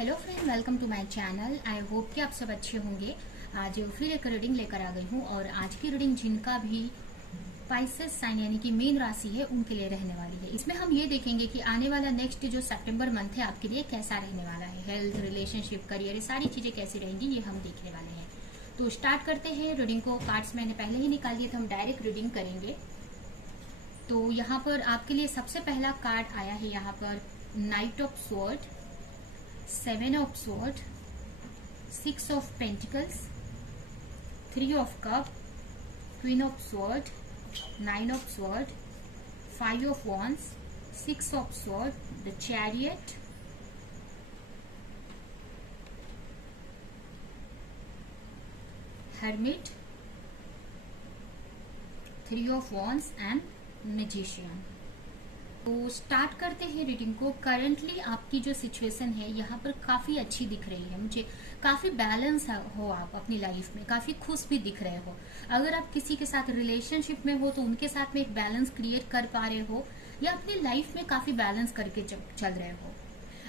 Hello friend, welcome to my channel. I hope कि आप सब अच्छे होंगे। आज फिर एक रीडिंग लेकर आ गई हूँ और आज की रीडिंग जिनका भी पाइसेस साइन यानी कि मीन राशि है उनके लिए रहने वाली है। इसमें हम ये देखेंगे कि आने वाला नेक्स्ट जो सितंबर मंथ है आपके लिए कैसा रहने वाला है। हेल्थ, रिलेशनशिप, करियर, ये सारी चीजें कैसी रहेंगी ये हम देखने वाले हैं। तो स्टार्ट करते हैं रीडिंग को। कार्ड्स मैंने पहले ही निकाल दिए थे, हम डायरेक्ट रीडिंग करेंगे। तो यहाँ पर आपके लिए सबसे पहला कार्ड आया है यहाँ पर night of sword, 7 of Swords, 6 of Pentacles, 3 of Cups, Queen of Swords, 9 of Swords, 5 of Wands, 6 of Swords, the Chariot, Hermit, 3 of Wands and Magician। तो स्टार्ट करते हैं रीडिंग को। करंटली आपकी जो सिचुएशन है यहाँ पर काफी अच्छी दिख रही है मुझे। काफी बैलेंस हो आप अपनी लाइफ में, काफी खुश भी दिख रहे हो। अगर आप किसी के साथ रिलेशनशिप में हो तो उनके साथ में एक बैलेंस क्रिएट कर पा रहे हो या अपनी लाइफ में काफी बैलेंस करके चल रहे हो।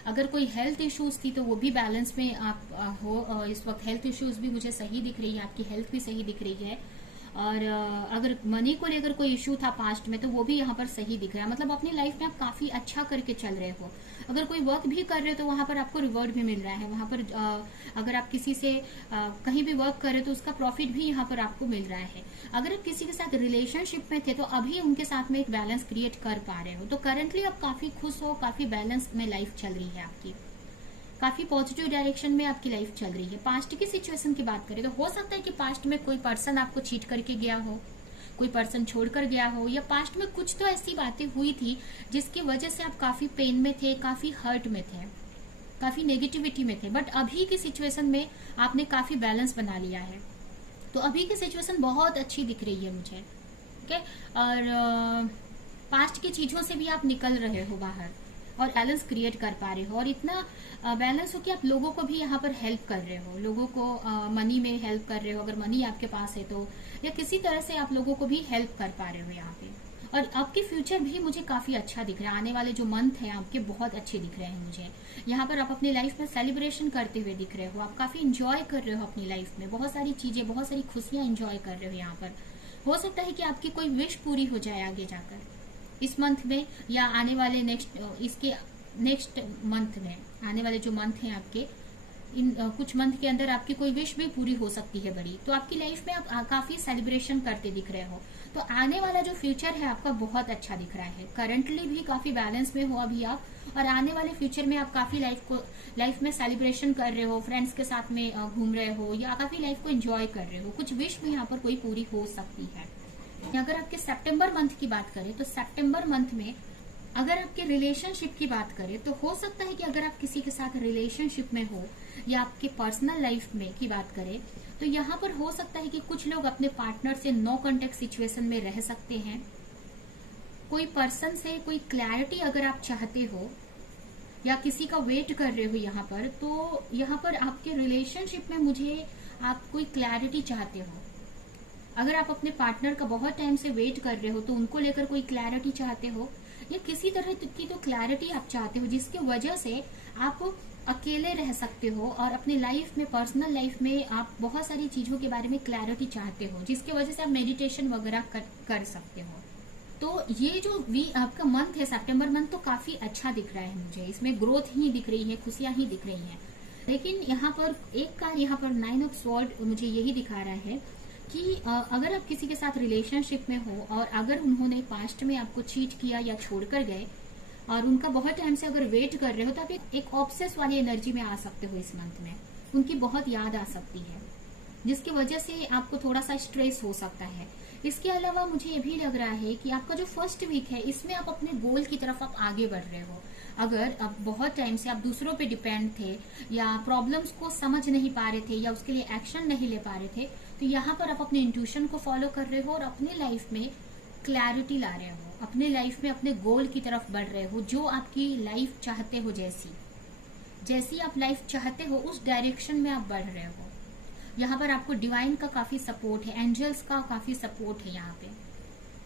अगर कोई हेल्थ इश्यूज थी तो वो भी बैलेंस में आप हो। इस वक्त हेल्थ इश्यूज भी मुझे सही दिख रही है, आपकी हेल्थ भी सही दिख रही है। और अगर मनी को लेकर कोई इश्यू था पास्ट में तो वो भी यहाँ पर सही दिख रहा है। मतलब अपनी लाइफ में आप काफी अच्छा करके चल रहे हो। अगर कोई वर्क भी कर रहे हो तो वहां पर आपको रिवॉर्ड भी मिल रहा है। वहां पर अगर आप किसी से कहीं भी वर्क कर रहे हो तो उसका प्रॉफिट भी यहाँ पर आपको मिल रहा है। अगर आप किसी के साथ रिलेशनशिप में थे तो अभी उनके साथ में एक बैलेंस क्रिएट कर पा रहे हो। तो करंटली आप काफी खुश हो, काफी बैलेंस में लाइफ चल रही है आपकी, काफी पॉजिटिव डायरेक्शन में आपकी लाइफ चल रही है। पास्ट की सिचुएशन की बात करें तो हो सकता है कि पास्ट में कोई पर्सन आपको चीट करके गया हो, कोई पर्सन छोड़कर गया हो, या पास्ट में कुछ तो ऐसी बातें हुई थी जिसकी वजह से आप काफी पेन में थे, काफी हर्ट में थे, काफी नेगेटिविटी में थे। बट अभी की सिचुएशन में आपने काफी बैलेंस बना लिया है। तो अभी की सिचुएशन बहुत अच्छी दिख रही है मुझे। ओके, और पास्ट की चीजों से भी आप निकल रहे हो बाहर और बैलेंस क्रिएट कर पा रहे हो। और इतना बैलेंस हो कि आप लोगों को भी यहाँ पर हेल्प कर रहे हो, लोगों को मनी में हेल्प कर रहे हो। अगर मनी आपके पास है तो, या किसी तरह से आप लोगों को भी हेल्प कर पा रहे हो यहाँ पे। और आपके फ्यूचर भी मुझे काफी अच्छा दिख रहा है। आने वाले जो मंथ हैं आपके बहुत अच्छे दिख रहे हैं मुझे। यहाँ पर आप अपनी लाइफ में सेलिब्रेशन करते हुए दिख रहे हो। आप काफी इंजॉय कर रहे हो अपनी लाइफ में, बहुत सारी चीजें, बहुत सारी खुशियां इंजॉय कर रहे हो यहाँ पर। हो सकता है कि आपकी कोई विश पूरी हो जाए आगे जाकर इस मंथ में, या आने वाले इसके नेक्स्ट मंथ में। आने वाले जो मंथ हैं आपके, इन कुछ मंथ के अंदर आपकी कोई विश भी पूरी हो सकती है बड़ी। तो आपकी लाइफ में आप काफी सेलिब्रेशन करते दिख रहे हो। तो आने वाला जो फ्यूचर है आपका बहुत अच्छा दिख रहा है। करंटली भी काफी बैलेंस में हो अभी आप, और आने वाले फ्यूचर में आप काफी लाइफ में सेलिब्रेशन कर रहे हो, फ्रेंड्स के साथ में घूम रहे हो, या काफी लाइफ को एंजॉय कर रहे हो। कुछ विश भी यहाँ पर कोई पूरी हो सकती है। अगर आपके सितंबर मंथ की बात करें तो सितंबर मंथ में अगर आपके रिलेशनशिप की बात करें तो हो सकता है कि अगर आप किसी के साथ रिलेशनशिप में हो, या आपके पर्सनल लाइफ में की बात करें तो यहाँ पर हो सकता है कि कुछ लोग अपने पार्टनर से नो कांटेक्ट सिचुएशन में रह सकते हैं। कोई पर्सन से कोई क्लैरिटी अगर आप चाहते हो या किसी का वेट कर रहे हो यहाँ पर, तो यहाँ पर आपके रिलेशनशिप में मुझे आप कोई क्लैरिटी चाहते हो। अगर आप अपने पार्टनर का बहुत टाइम से वेट कर रहे हो तो उनको लेकर कोई क्लैरिटी चाहते हो, या किसी तरह की तो क्लैरिटी आप चाहते हो जिसकी वजह से आप अकेले रह सकते हो और अपनी लाइफ में, पर्सनल लाइफ में आप बहुत सारी चीजों के बारे में क्लैरिटी चाहते हो, जिसकी वजह से आप मेडिटेशन वगैरह कर सकते हो। तो ये जो आपका मंथ है सितंबर मंथ, तो काफी अच्छा दिख रहा है मुझे। इसमें ग्रोथ ही दिख रही है, खुशियां ही दिख रही हैं। लेकिन यहाँ पर एक कार्ड, यहाँ पर 9 ऑफ स्वॉर्ड मुझे यही दिखा रहा है कि अगर आप किसी के साथ रिलेशनशिप में हो और अगर उन्होंने पास्ट में आपको चीट किया या छोड़कर गए और उनका बहुत टाइम से अगर वेट कर रहे हो, तो आप एक ऑब्सेस वाली एनर्जी में आ सकते हो इस मंथ में। उनकी बहुत याद आ सकती है जिसकी वजह से आपको थोड़ा सा स्ट्रेस हो सकता है। इसके अलावा मुझे ये भी लग रहा है कि आपका जो फर्स्ट वीक है इसमें आप अपने गोल की तरफ आप आगे बढ़ रहे हो। अगर अब बहुत टाइम से आप दूसरों पे डिपेंड थे या प्रॉब्लम्स को समझ नहीं पा रहे थे या उसके लिए एक्शन नहीं ले पा रहे थे, तो यहाँ पर आप अपने इंट्यूशन को फॉलो कर रहे हो और अपने लाइफ में क्लैरिटी ला रहे हो, अपने लाइफ में अपने गोल की तरफ बढ़ रहे हो। जो आपकी लाइफ चाहते हो, जैसी आप लाइफ चाहते हो उस डायरेक्शन में आप बढ़ रहे हो। यहाँ पर आपको डिवाइन का काफी सपोर्ट है, एंजल्स का काफी सपोर्ट है यहाँ पे।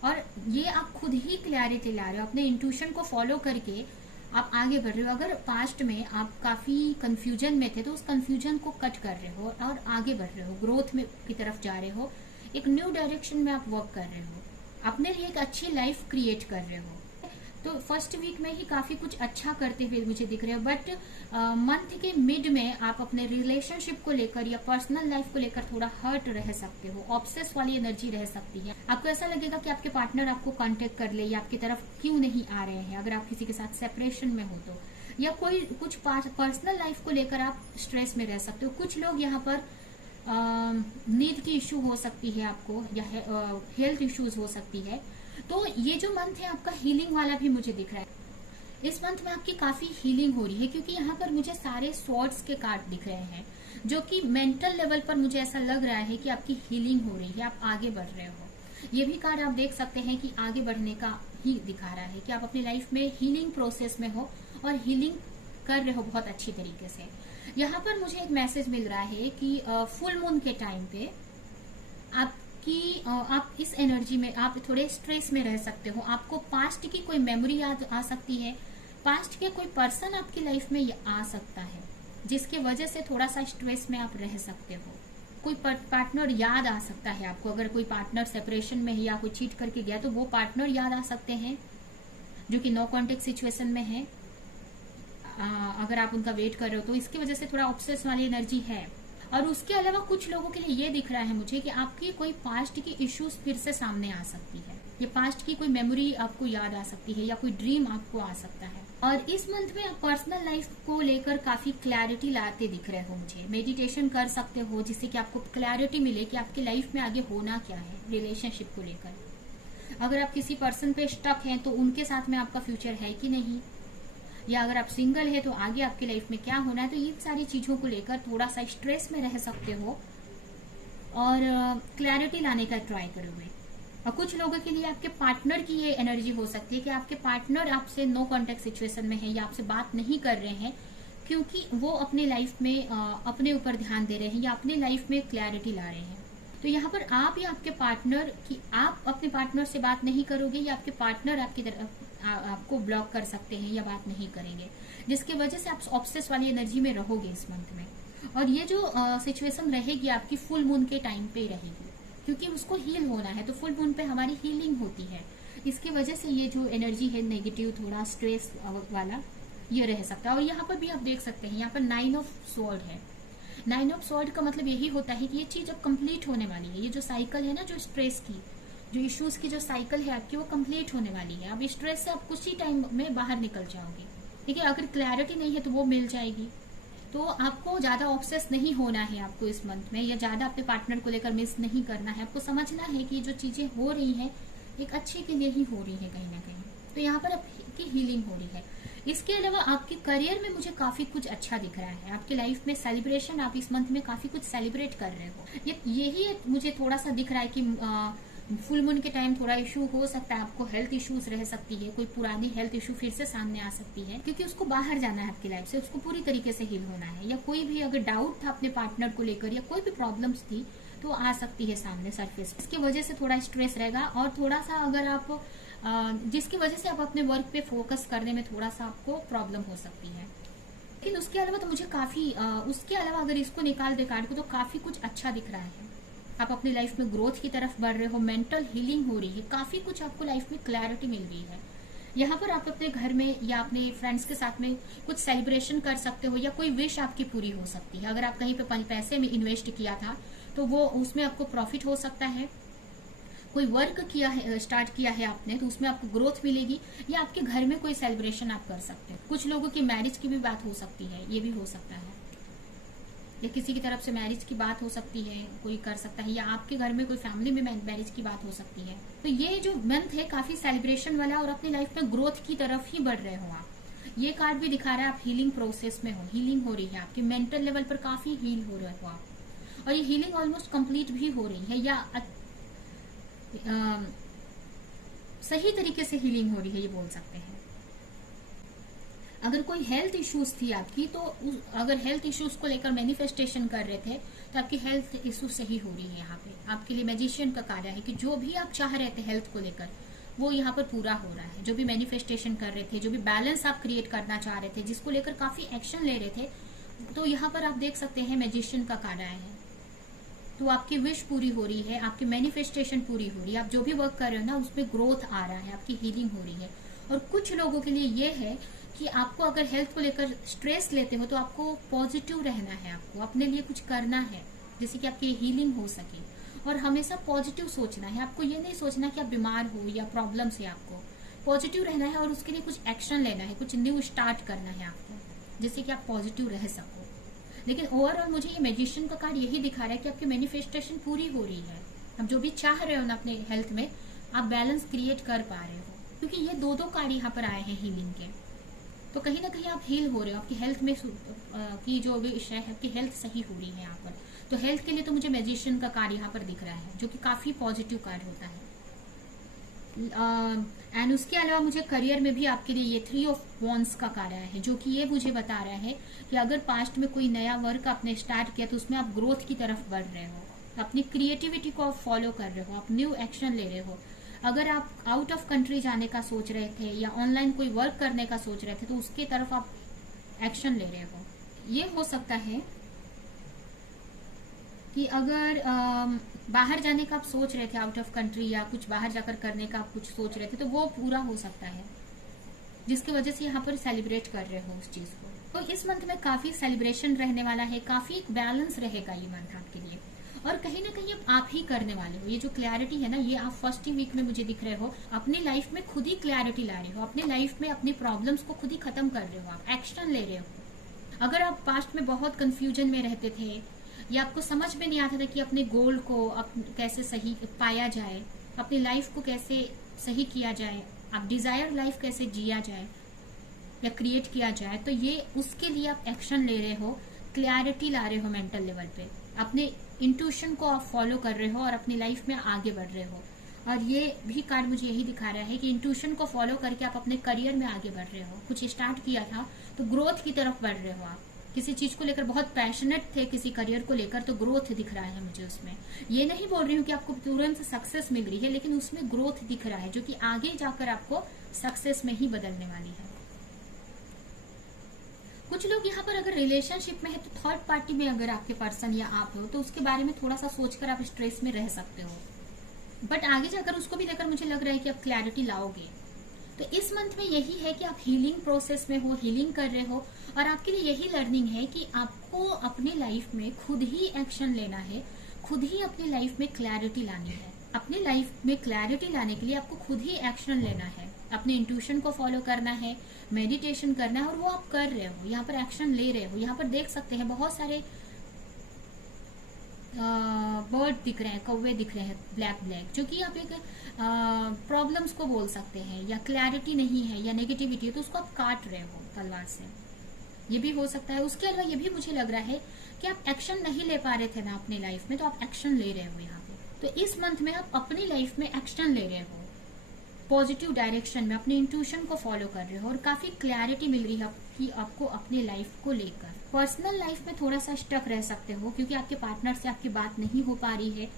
और ये आप खुद ही क्लैरिटी ला रहे हो अपने इंट्यूशन को फॉलो करके। आप आगे बढ़ रहे हो। अगर पास्ट में आप काफी कंफ्यूजन में थे तो उस कंफ्यूजन को कट कर रहे हो और आगे बढ़ रहे हो, ग्रोथ में की तरफ जा रहे हो, एक न्यू डायरेक्शन में आप वर्क कर रहे हो, अपने लिए एक अच्छी लाइफ क्रिएट कर रहे हो। तो फर्स्ट वीक में ही काफी कुछ अच्छा करते हुए मुझे दिख रहे हो, बट मंथ के मिड में आप अपने रिलेशनशिप को लेकर या पर्सनल लाइफ को लेकर थोड़ा हर्ट रह सकते हो, ऑब्सेस वाली एनर्जी रह सकती है। आपको ऐसा लगेगा कि आपके पार्टनर आपको कांटेक्ट कर ले या आपकी तरफ क्यों नहीं आ रहे हैं, अगर आप किसी के साथ सेपरेशन में हो तो, या कोई कुछ पर्सनल लाइफ को लेकर आप स्ट्रेस में रह सकते हो। कुछ लोग यहाँ पर नींद की इश्यू हो सकती है आपको, या हेल्थ इश्यूज हो सकती है। तो ये जो मंथ है आपका हीलिंग वाला भी मुझे दिख रहा है। इस मंथ में आपकी काफी हीलिंग हो रही है, क्योंकि यहाँ पर मुझे सारे स्वॉर्ड्स के कार्ड दिख रहे हैं, जो कि मेंटल लेवल पर मुझे ऐसा लग रहा है कि आपकी हीलिंग हो रही है, आप आगे बढ़ रहे हो। ये भी कार्ड आप देख सकते हैं कि आगे बढ़ने का ही दिखा रहा है कि आप अपनी लाइफ में हीलिंग प्रोसेस में हो और हीलिंग कर रहे हो बहुत अच्छी तरीके से। यहाँ पर मुझे एक मैसेज मिल रहा है कि फुल मून के टाइम पे आप इस एनर्जी में आप थोड़े स्ट्रेस में रह सकते हो। आपको पास्ट की कोई मेमोरी याद आ सकती है, पास्ट के कोई पर्सन आपकी लाइफ में आ सकता है, जिसके वजह से थोड़ा सा स्ट्रेस में आप रह सकते हो। कोई पार्टनर याद आ सकता है आपको, अगर कोई पार्टनर सेपरेशन में है या कोई चीट करके गया तो वो पार्टनर याद आ सकते हैं जो कि नो कॉन्टेक्ट सिचुएशन में है। अगर आप उनका वेट कर रहे हो तो इसकी वजह से थोड़ा ऑब्सेस वाली एनर्जी है। और उसके अलावा कुछ लोगों के लिए ये दिख रहा है मुझे कि आपकी कोई पास्ट की इश्यूज फिर से सामने आ सकती है, ये पास्ट की कोई मेमोरी आपको याद आ सकती है या कोई ड्रीम आपको आ सकता है। और इस मंथ में आप पर्सनल लाइफ को लेकर काफी क्लैरिटी लाते दिख रहे हो मुझे। मेडिटेशन कर सकते हो जिससे कि आपको क्लैरिटी मिले कि आपकी लाइफ में आगे होना क्या है रिलेशनशिप को लेकर। अगर आप किसी पर्सन पे स्टक हैं तो उनके साथ में आपका फ्यूचर है कि नहीं, या अगर आप सिंगल है तो आगे आपकी लाइफ में क्या होना है। तो इन सारी चीजों को लेकर थोड़ा सा स्ट्रेस में रह सकते हो और क्लैरिटी लाने का ट्राई करोगे। और कुछ लोगों के लिए आपके पार्टनर की ये एनर्जी हो सकती है कि आपके पार्टनर आपसे नो कॉन्टेक्ट सिचुएशन में है या आपसे बात नहीं कर रहे हैं, क्योंकि वो अपने लाइफ में अपने ऊपर ध्यान दे रहे हैं या अपने लाइफ में क्लैरिटी ला रहे हैं। तो यहाँ पर आप या आपके पार्टनर की, आप अपने पार्टनर से बात नहीं करोगे या आपके पार्टनर आपकी तरफ आपको ब्लॉक कर सकते हैं या बात नहीं करेंगे, जिसकी वजह से आप ऑब्सेस वाली एनर्जी में रहोगे इस मंथ में। और ये जो सिचुएशन रहेगी आपकी फुल मून के टाइम पे रहेगी, क्योंकि उसको हील होना है। तो फुल मून पे हमारी हीलिंग होती है, इसकी वजह से ये जो एनर्जी है नेगेटिव, थोड़ा स्ट्रेस वाला, ये रह सकता है। और यहाँ पर भी आप देख सकते हैं, यहाँ पर 9 ऑफ स्वॉर्ड है। 9 ऑफ स्वॉर्ड का मतलब यही होता है कि ये चीज अब कंप्लीट होने वाली है। ये जो साइकिल है ना, जो स्ट्रेस की, जो इश्यूज की जो साइकिल है आपकी, वो कंप्लीट होने वाली है। अब स्ट्रेस से आप कुछ ही टाइम में बाहर निकल जाओगे। ठीक है, अगर क्लैरिटी नहीं है तो वो मिल जाएगी। तो आपको ज्यादा ऑब्सेस नहीं होना है आपको इस मंथ में, या ज्यादा अपने पार्टनर को लेकर मिस नहीं करना है। आपको समझना है कि जो चीजें हो रही है एक अच्छे के लिए ही हो रही है कहीं ना कहीं। तो यहाँ पर आपकी हीलिंग हो रही है। इसके अलावा आपके करियर में मुझे काफी कुछ अच्छा दिख रहा है। आपकी लाइफ में सेलिब्रेशन, आप इस मंथ में काफी कुछ सेलिब्रेट कर रहे हो। यही मुझे थोड़ा सा दिख रहा है कि फुल मून के टाइम थोड़ा इशू हो सकता है, आपको हेल्थ इश्यूज रह सकती है, कोई पुरानी हेल्थ इशू फिर से सामने आ सकती है, क्योंकि उसको बाहर जाना है आपकी लाइफ से, उसको पूरी तरीके से हील होना है। या कोई भी अगर डाउट था अपने पार्टनर को लेकर या कोई भी प्रॉब्लम्स थी तो आ सकती है सामने सरफेस। इसकी वजह से थोड़ा स्ट्रेस रहेगा और थोड़ा सा अगर आप जिसकी वजह से आप अपने वर्क पे फोकस करने में थोड़ा सा आपको प्रॉब्लम हो सकती है। लेकिन उसके अलावा तो मुझे काफी उसके अलावा अगर इसको निकाल दे कार्ड को तो काफी कुछ अच्छा दिख रहा है। आप अपनी लाइफ में ग्रोथ की तरफ बढ़ रहे हो, मेंटल हीलिंग हो रही है, काफी कुछ आपको लाइफ में क्लैरिटी मिल रही है। यहाँ पर आप अपने घर में या अपने फ्रेंड्स के साथ में कुछ सेलिब्रेशन कर सकते हो, या कोई विश आपकी पूरी हो सकती है। अगर आप कहीं पे पैसे में इन्वेस्ट किया था तो वो उसमें आपको प्रॉफिट हो सकता है। कोई वर्क किया है, स्टार्ट किया है आपने, तो उसमें आपको ग्रोथ मिलेगी, या आपके घर में कोई सेलिब्रेशन आप कर सकते हो। कुछ लोगों की मैरिज की भी बात हो सकती है, ये भी हो सकता है, या किसी की तरफ से मैरिज की बात हो सकती है, कोई कर सकता है, या आपके घर में कोई फैमिली में मैरिज की बात हो सकती है। तो ये जो मंथ है काफी सेलिब्रेशन वाला और अपनी लाइफ में ग्रोथ की तरफ ही बढ़ रहे हो आप। ये कार्ड भी दिखा रहा है आप हीलिंग प्रोसेस में हो, हीलिंग हो रही है आपकी मेंटल लेवल पर, काफी हील हो रहे हो आप। और ये हीलिंग ऑलमोस्ट कंप्लीट भी हो रही है, या सही तरीके से हीलिंग हो रही है, ये बोल सकते हैं। अगर कोई हेल्थ इश्यूज थी आपकी, तो अगर हेल्थ इश्यूज को लेकर मैनिफेस्टेशन कर रहे थे तो आपकी हेल्थ इश्यू सही हो रही है। यहाँ पे आपके लिए मैजिशियन का कार्य है कि जो भी आप चाह रहे थे हेल्थ को लेकर वो यहाँ पर पूरा हो रहा है। जो भी मैनिफेस्टेशन कर रहे थे, जो भी बैलेंस आप क्रिएट करना चाह रहे थे, जिसको लेकर काफी एक्शन ले रहे थे, तो यहाँ पर आप देख सकते हैं मैजिशियन का कार्ड आया है। तो आपकी विश पूरी हो रही है, आपकी मैनिफेस्टेशन पूरी हो रही है, आप जो भी वर्क कर रहे हो ना उसमें ग्रोथ आ रहा है, आपकी हीलिंग हो रही है। और कुछ लोगों के लिए ये है कि आपको अगर हेल्थ को लेकर स्ट्रेस लेते हो तो आपको पॉजिटिव रहना है, आपको अपने लिए कुछ करना है जिससे कि आपकी हीलिंग हो सके। और हमेशा पॉजिटिव सोचना है, आपको ये नहीं सोचना कि आप बीमार हो या प्रॉब्लम से, आपको पॉजिटिव रहना है और उसके लिए कुछ एक्शन लेना है, कुछ न्यू स्टार्ट करना है आपको, जिससे कि आप पॉजिटिव रह सको। लेकिन ओवरऑल मुझे ये मैजिशियन का कार्ड यही दिखा रहा है कि आपकी मैनिफेस्टेशन पूरी हो रही है। आप जो भी चाह रहे हो ना अपने हेल्थ में, आप बैलेंस क्रिएट कर पा रहे हो, क्योंकि ये दो कार्ड यहाँ पर आए हैं हीलिंग के। तो कहीं ना कहीं आप हील हो रहे हो, आपकी हेल्थ में की जो विषय है, आपकी हेल्थ सही हो रही है यहाँ पर। तो हेल्थ के लिए तो मुझे मैजिशियन का कार्ड यहाँ पर दिख रहा है, जो कि काफी पॉजिटिव कार्ड होता है। एंड उसके अलावा मुझे करियर में भी आपके लिए ये 3 ऑफ वॉन्ड्स का कार्ड आया है, जो कि ये मुझे बता रहा है कि अगर पास्ट में कोई नया वर्क आपने स्टार्ट किया तो उसमें आप ग्रोथ की तरफ बढ़ रहे हो, अपनी क्रिएटिविटी को आप फॉलो कर रहे हो, आप न्यू एक्शन ले रहे हो। अगर आप आउट ऑफ कंट्री जाने का सोच रहे थे या ऑनलाइन कोई वर्क करने का सोच रहे थे तो उसके तरफ आप एक्शन ले रहे हो। ये हो सकता है कि अगर बाहर जाने का आप सोच रहे थे आउट ऑफ कंट्री, या कुछ बाहर जाकर करने का आप कुछ सोच रहे थे, तो वो पूरा हो सकता है, जिसकी वजह से यहाँ पर सेलिब्रेट कर रहे हो उस चीज को। तो इस मंथ में काफी सेलिब्रेशन रहने वाला है, काफी बैलेंस रहेगा ये मंथ आपके लिए। और कहीं ना कहीं आप ही करने वाले हो। ये जो क्लैरिटी है ना, ये आप फर्स्ट ही वीक में मुझे दिख रहे हो, अपनी लाइफ में खुद ही क्लैरिटी ला रहे हो, अपनी लाइफ में अपनी प्रॉब्लम्स को खुद ही खत्म कर रहे हो, आप एक्शन ले रहे हो। अगर आप पास्ट में बहुत कंफ्यूजन में रहते थे या आपको समझ में नहीं आता था कि अपने गोल को कैसे सही पाया जाए, अपनी लाइफ को कैसे सही किया जाए, आप डिजायर लाइफ कैसे जिया जाए या क्रिएट किया जाए, तो ये उसके लिए आप एक्शन ले रहे हो, क्लैरिटी ला रहे हो मेंटल लेवल पे, अपने इंट्यूशन को आप फॉलो कर रहे हो और अपनी लाइफ में आगे बढ़ रहे हो। और ये भी कार्ड मुझे यही दिखा रहा है कि इंट्यूशन को फॉलो करके आप अपने करियर में आगे बढ़ रहे हो। कुछ स्टार्ट किया था तो ग्रोथ की तरफ बढ़ रहे हो, आप किसी चीज को लेकर बहुत पैशनेट थे, किसी करियर को लेकर, तो ग्रोथ दिख रहा है मुझे उसमें। ये नहीं बोल रही हूँ कि आपको तुरंत सक्सेस मिल रही है, लेकिन उसमें ग्रोथ दिख रहा है जो कि आगे जाकर आपको सक्सेस में ही बदलने वाली है। कुछ लोग यहाँ पर अगर रिलेशनशिप में है तो थर्ड पार्टी में अगर आपके पर्सन या आप हो तो उसके बारे में थोड़ा सा सोचकर आप स्ट्रेस में रह सकते हो, बट आगे जाकर उसको भी लेकर मुझे लग रहा है कि आप क्लैरिटी लाओगे। तो इस मंथ में यही है कि आप हीलिंग प्रोसेस में हो, हीलिंग कर रहे हो, और आपके लिए यही लर्निंग है कि आपको अपनी लाइफ में खुद ही एक्शन लेना है, खुद ही अपनी लाइफ में क्लैरिटी लानी है। अपनी लाइफ में क्लैरिटी लाने के लिए आपको खुद ही एक्शन लेना है, अपने इंट्यूशन को फॉलो करना है, मेडिटेशन करना है, और वो आप कर रहे हो, यहाँ पर एक्शन ले रहे हो। यहाँ पर देख सकते हैं बहुत सारे बर्ड दिख रहे हैं, कौवे दिख रहे हैं ब्लैक ब्लैक, जो कि आप एक प्रॉब्लम्स को बोल सकते हैं, या क्लैरिटी नहीं है या नेगेटिविटी है तो उसको आप काट रहे हो तलवार से, ये भी हो सकता है। उसके अलावा ये भी मुझे लग रहा है कि आप एक्शन नहीं ले पा रहे थे ना अपनी लाइफ में, तो आप एक्शन ले रहे हो यहाँ पे। तो इस मंथ में आप अपनी लाइफ में एक्शन ले रहे हो, पॉजिटिव डायरेक्शन में अपने इंट्यूशन को फॉलो कर रहे हो, और काफी क्लैरिटी मिल रही है कि आपको अपनी लाइफ को लेकर। पर्सनल लाइफ में थोड़ा सा स्टक रह सकते हो क्योंकि आपके पार्टनर से आपकी बात नहीं हो पा रही है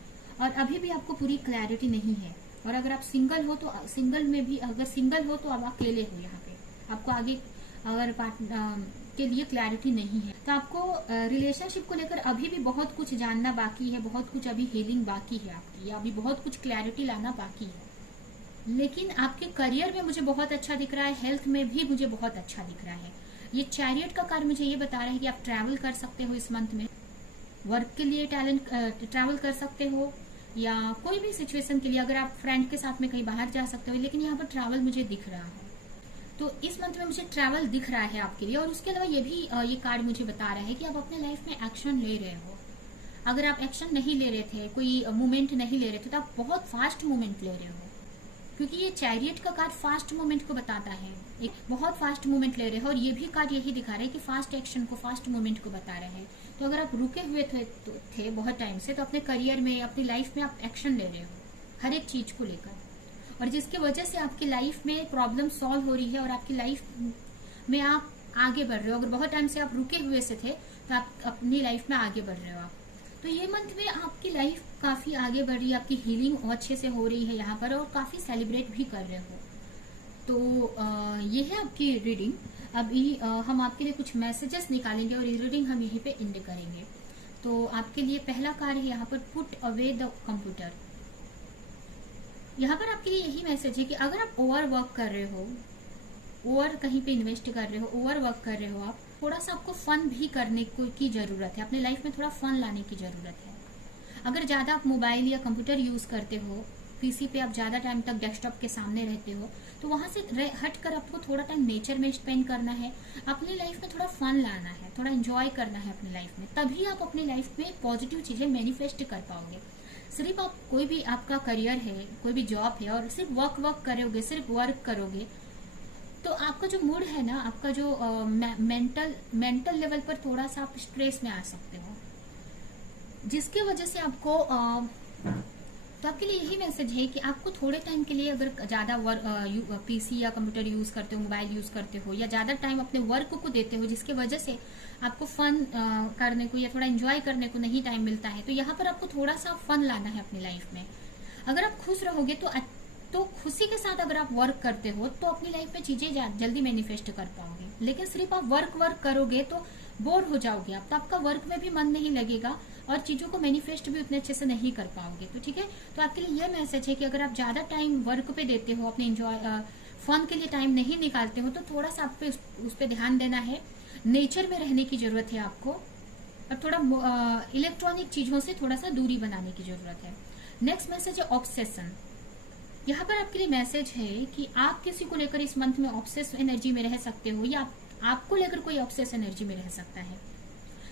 और अभी भी आपको पूरी क्लैरिटी नहीं है। और अगर आप सिंगल हो तो सिंगल में भी, अगर सिंगल हो तो आप अकेले हो, यहाँ पे आपको आगे अगर पार्टनर के लिए क्लैरिटी नहीं है तो आपको रिलेशनशिप को लेकर अभी भी बहुत कुछ जानना बाकी है, बहुत कुछ अभी हीलिंग बाकी है आपकी, या अभी बहुत कुछ क्लैरिटी लाना बाकी है। लेकिन आपके करियर में मुझे बहुत अच्छा दिख रहा है, हेल्थ में भी मुझे बहुत अच्छा दिख रहा है। ये चैरियट का कार्ड मुझे ये बता रहा है कि आप ट्रैवल कर सकते हो इस मंथ में, वर्क के लिए ट्रैवल कर सकते हो, या कोई भी सिचुएशन के लिए, अगर आप फ्रेंड के साथ में कहीं बाहर जा सकते हो। लेकिन यहाँ पर ट्रैवल मुझे दिख रहा है, तो इस मंथ में मुझे ट्रैवल दिख रहा है आपके लिए। और उसके अलावा ये भी ये कार्ड मुझे बता रहा है कि आप अपने लाइफ में एक्शन ले रहे हो। अगर आप एक्शन नहीं ले रहे थे, कोई मूवमेंट नहीं ले रहे थे, तो आप बहुत फास्ट मूवमेंट ले रहे हो, क्योंकि ये चैरियट का कार्ड फास्ट मूवमेंट को बताता है, एक बहुत फास्ट मूवमेंट ले रहे हो। और ये भी कार्ड यही दिखा रहा है कि फास्ट एक्शन को, फास्ट मूवमेंट को बता रहे हैं। तो अगर आप रुके हुए थे बहुत टाइम से, तो अपने करियर में, अपनी लाइफ में आप एक्शन ले रहे हो हर एक चीज को लेकर, और जिसकी वजह से आपकी लाइफ में प्रॉब्लम सॉल्व हो रही है और आपकी लाइफ में आप आगे बढ़ रहे हो। अगर बहुत टाइम से आप रुके हुए से थे तो आप अपनी लाइफ में आगे बढ़ रहे हो आप। तो तो ये मंथ में आपकी लाइफ काफी आगे बढ़ रही है, आपकी हीलिंग और अच्छे से हो रही है यहाँ पर, और काफी सेलिब्रेट भी कर रहे हो। तो ये है आपकी रीडिंग। अभी हम आपके लिए कुछ मैसेजेस निकालेंगे और ये रीडिंग हम यहीं पे एंड करेंगे। तो आपके लिए पहला कार्ड है यहाँ पर, पुट अवे द कंप्यूटर। यहाँ पर आपके लिए यही मैसेज है कि अगर आप ओवर वर्क कर रहे हो, ओवर कहीं पे इन्वेस्ट कर रहे हो, ओवर वर्क कर रहे हो, आप थोड़ा सा आपको फन भी करने की जरूरत है, अपने लाइफ में थोड़ा फन लाने की जरूरत है। अगर ज्यादा आप मोबाइल या कंप्यूटर यूज करते हो, पीसी पे आप ज्यादा टाइम तक डेस्कटॉप के सामने रहते हो, तो वहां से हट कर आपको थोड़ा टाइम नेचर में स्पेंड करना है, अपनी लाइफ में थोड़ा फन लाना है, थोड़ा एंजॉय करना है अपनी लाइफ में। तभी आप अपनी लाइफ में पॉजिटिव चीजें मैनिफेस्ट कर पाओगे। सिर्फ आप कोई भी आपका करियर है, कोई भी जॉब है और सिर्फ वर्क करोगे, सिर्फ वर्क करोगे, तो आपका जो मूड है ना, आपका जो मेंटल लेवल पर थोड़ा सा आप स्ट्रेस में आ सकते हो, जिसकी वजह से आपको तो आपके लिए यही मैसेज है कि आपको थोड़े टाइम के लिए, अगर ज्यादा पीसी या कंप्यूटर यूज करते हो, मोबाइल यूज करते हो, या ज्यादा टाइम अपने वर्क को देते हो, जिसकी वजह से आपको फन करने को या थोड़ा एंजॉय करने को नहीं टाइम मिलता है, तो यहाँ पर आपको थोड़ा सा फन लाना है अपनी लाइफ में। अगर आप खुश रहोगे तो खुशी के साथ अगर आप वर्क करते हो तो अपनी लाइफ में चीजें जल्दी मैनिफेस्ट कर पाओगे। लेकिन सिर्फ आप वर्क करोगे तो बोर हो जाओगे आप, तो आपका वर्क में भी मन नहीं लगेगा और चीजों को मैनिफेस्ट भी उतने अच्छे से नहीं कर पाओगे। तो ठीक है, तो आपके लिए यह मैसेज है कि अगर आप ज्यादा टाइम वर्क पे देते हो, अपने एंजॉय फन के लिए टाइम नहीं निकालते हो, तो थोड़ा सा आप पे उस पर ध्यान देना है। नेचर में रहने की जरूरत है आपको, और थोड़ा इलेक्ट्रॉनिक चीजों से थोड़ा सा दूरी बनाने की जरूरत है। नेक्स्ट मैसेज है ऑब्सेशन। यहाँ पर आपके लिए मैसेज है कि आप किसी को लेकर इस मंथ में ऑब्सेस एनर्जी में रह सकते हो, या आपको लेकर कोई ऑब्सेस एनर्जी में रह सकता है।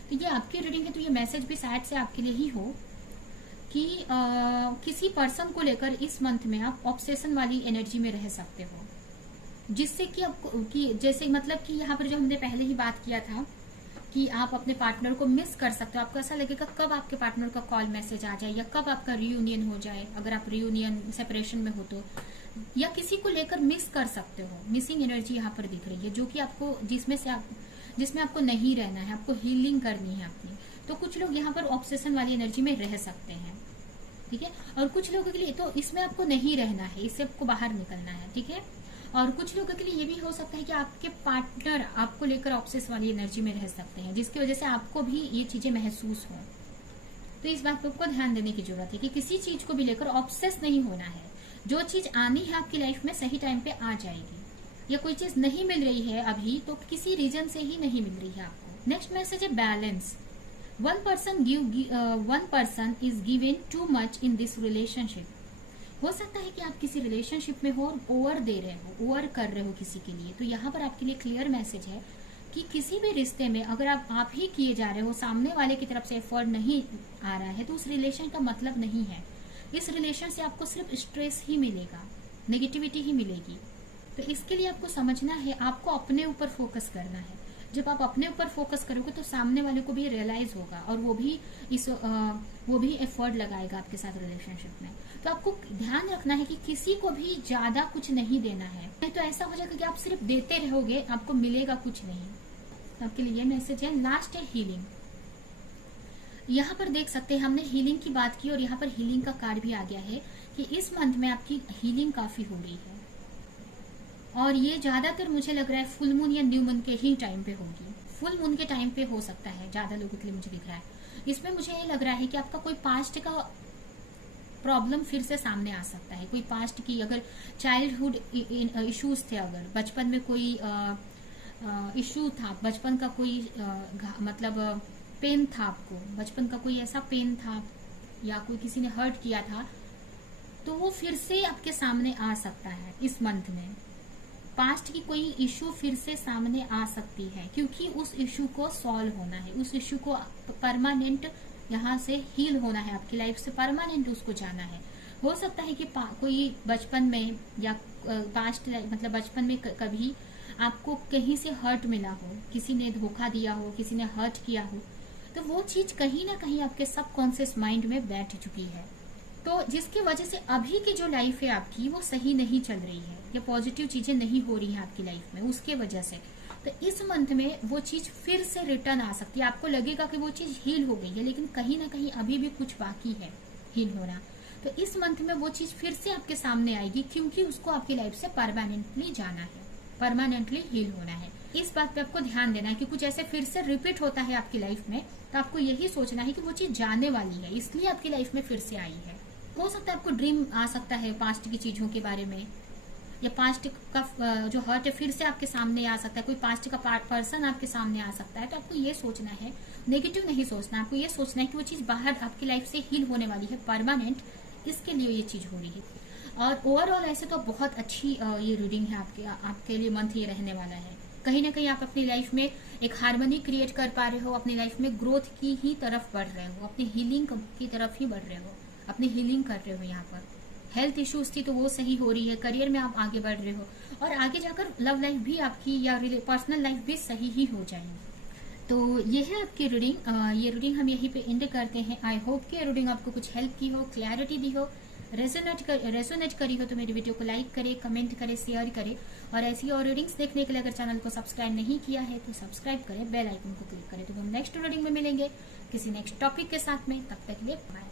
तो ये आपकी रीडिंग है, तो ये मैसेज भी शायद से आपके लिए ही हो कि किसी पर्सन को लेकर इस मंथ में आप ऑब्सेशन वाली एनर्जी में रह सकते हो, जिससे कि आपको कि जैसे मतलब कि यहाँ पर जो हमने पहले ही बात किया था कि आप अपने पार्टनर को मिस कर सकते हो। आपको ऐसा लगेगा कब आपके पार्टनर का कॉल मैसेज आ जाए, या कब आपका रियूनियन हो जाए, अगर आप रियूनियन सेपरेशन में हो तो, या किसी को लेकर मिस कर सकते हो। मिसिंग एनर्जी यहाँ पर दिख रही है, जो कि आपको जिसमें आपको नहीं रहना है, आपको हीलिंग करनी है अपनी। तो कुछ लोग यहाँ पर ऑब्सेशन वाली एनर्जी में रह सकते हैं, ठीक है, और कुछ लोगों के लिए तो इसमें आपको नहीं रहना है, इससे आपको बाहर निकलना है, ठीक है। और कुछ लोगों के लिए ये भी हो सकता है कि आपके पार्टनर आपको लेकर ऑब्सेस वाली एनर्जी में रह सकते हैं, जिसकी वजह से आपको भी ये चीजें महसूस हो। तो इस बात पर आपको ध्यान देने की जरूरत है कि किसी चीज को भी लेकर ऑब्सेस नहीं होना है। जो चीज आनी है आपकी लाइफ में सही टाइम पे आ जाएगी, या कोई चीज नहीं मिल रही है अभी तो किसी रीजन से ही नहीं मिल रही है आपको। नेक्स्ट मैसेज है balance. One person is given too much in this relationship. हो सकता है कि आप किसी रिलेशनशिप में हो और ओवर दे रहे हो, ओवर कर रहे हो किसी के लिए। तो यहाँ पर आपके लिए क्लियर मैसेज है कि किसी भी रिश्ते में अगर आप ही किए जा रहे हो, सामने वाले की तरफ से एफर्ट नहीं आ रहा है, तो उस रिलेशन का मतलब नहीं है। इस रिलेशन से आपको सिर्फ स्ट्रेस ही मिलेगा, नेगेटिविटी ही मिलेगी। तो इसके लिए आपको समझना है, आपको अपने ऊपर फोकस करना है। जब आप अपने ऊपर फोकस करोगे तो सामने वाले को भी रियलाइज होगा और वो भी एफर्ट लगाएगा आपके साथ रिलेशनशिप में। तो आपको ध्यान रखना है कि किसी को भी ज्यादा कुछ नहीं देना है, नहीं तो ऐसा हो जाएगा कि आप सिर्फ देते रहोगे, आपको मिलेगा कुछ नहीं। तो आपके लिए मैसेज है। लास्ट है हीलिंग। यहाँ पर देख सकते हैं हमने हीलिंग की बात की और यहाँ पर हीलिंग का कार्ड भी आ गया है कि इस मंथ में आपकी हीलिंग काफी हो रही है, और ये ज्यादातर मुझे लग रहा है फुल मून या न्यू मून के ही टाइम पे होगी। फुल मून के टाइम पे हो सकता है ज्यादा लोगों के लिए, मुझे दिख रहा है। इसमें मुझे ये लग रहा है कि आपका कोई पास्ट का प्रॉब्लम फिर से सामने आ सकता है। कोई पास्ट की अगर चाइल्डहुड इश्यूज थे, अगर बचपन में कोई इश्यू था, बचपन का कोई मतलब पेन था, आपको बचपन का कोई ऐसा पेन था या कोई किसी ने हर्ट किया था, तो वो फिर से आपके सामने आ सकता है इस मंथ में। पास्ट की कोई इश्यू फिर से सामने आ सकती है, क्योंकि उस इश्यू को सॉल्व होना है, उस इश्यू को परमानेंट यहाँ से हील होना है, आपकी लाइफ से परमानेंट उसको जाना है। हो सकता है कि कोई बचपन में या पास्ट मतलब बचपन में कभी आपको कहीं से हर्ट मिला हो, किसी ने धोखा दिया हो, किसी ने हर्ट किया हो, तो वो चीज कहीं ना कहीं आपके सबकॉन्शियस माइंड में बैठ चुकी है। तो जिसकी वजह से अभी की जो लाइफ है आपकी वो सही नहीं चल रही है, या पॉजिटिव चीजें नहीं हो रही है आपकी लाइफ में, उसके वजह से। तो इस मंथ में वो चीज फिर से रिटर्न आ सकती है। आपको लगेगा कि वो चीज हील हो गई है, लेकिन कहीं ना कहीं अभी भी कुछ बाकी है हील होना। तो इस मंथ में वो चीज फिर से आपके सामने आएगी, क्योंकि उसको आपकी लाइफ से परमानेंटली जाना है, परमानेंटली हील होना है। इस बात पे आपको ध्यान देना है कि कुछ ऐसे फिर से रिपीट होता है आपकी लाइफ में, तो आपको यही सोचना है कि वो चीज जाने वाली है, इसलिए आपकी लाइफ में फिर से आई है। हो सकता है आपको ड्रीम आ सकता है पास्ट की चीजों के बारे में, या पास्ट का जो हर्ट है फिर से आपके सामने आ सकता है, कोई पास्ट का पर्सन आपके सामने आ सकता है। तो आपको ये सोचना है, नेगेटिव नहीं सोचना, आपको ये सोचना है कि वो चीज बाहर आपकी लाइफ से हील होने वाली है, परमानेंट, इसके लिए ये चीज हो रही है। और ओवरऑल ऐसे तो बहुत अच्छी ये रीडिंग है आपके लिए मंथ ये रहने वाला है। कहीं ना कहीं आप अपनी लाइफ में एक हार्मनी क्रिएट कर पा रहे हो, अपनी लाइफ में ग्रोथ की ही तरफ बढ़ रहे हो, अपनी हीलिंग की तरफ ही बढ़ रहे हो, अपनी हीलिंग कर रहे हो। यहाँ पर हेल्थ इश्यूज थी तो वो सही हो रही है, करियर में आप आगे बढ़ रहे हो, और आगे जाकर लव लाइफ भी आपकी या पर्सनल लाइफ भी सही ही हो जाएगी। तो ये है आपकी रीडिंग। ये रीडिंग हम यहीं पे एंड करते हैं। आई होप कि रीडिंग आपको कुछ हेल्प की हो, क्लैरिटी दी हो, रेजोनेट करी हो तो मेरी वीडियो को लाइक करे, कमेंट करे, शेयर करे, और ऐसी और रीडिंग्स देखने के लिए अगर चैनल को सब्सक्राइब नहीं किया है तो सब्सक्राइब करें, बेल आइकन को क्लिक करें। तो हम नेक्स्ट रीडिंग में मिलेंगे किसी नेक्स्ट टॉपिक के साथ में, तब तक के लिए बाय।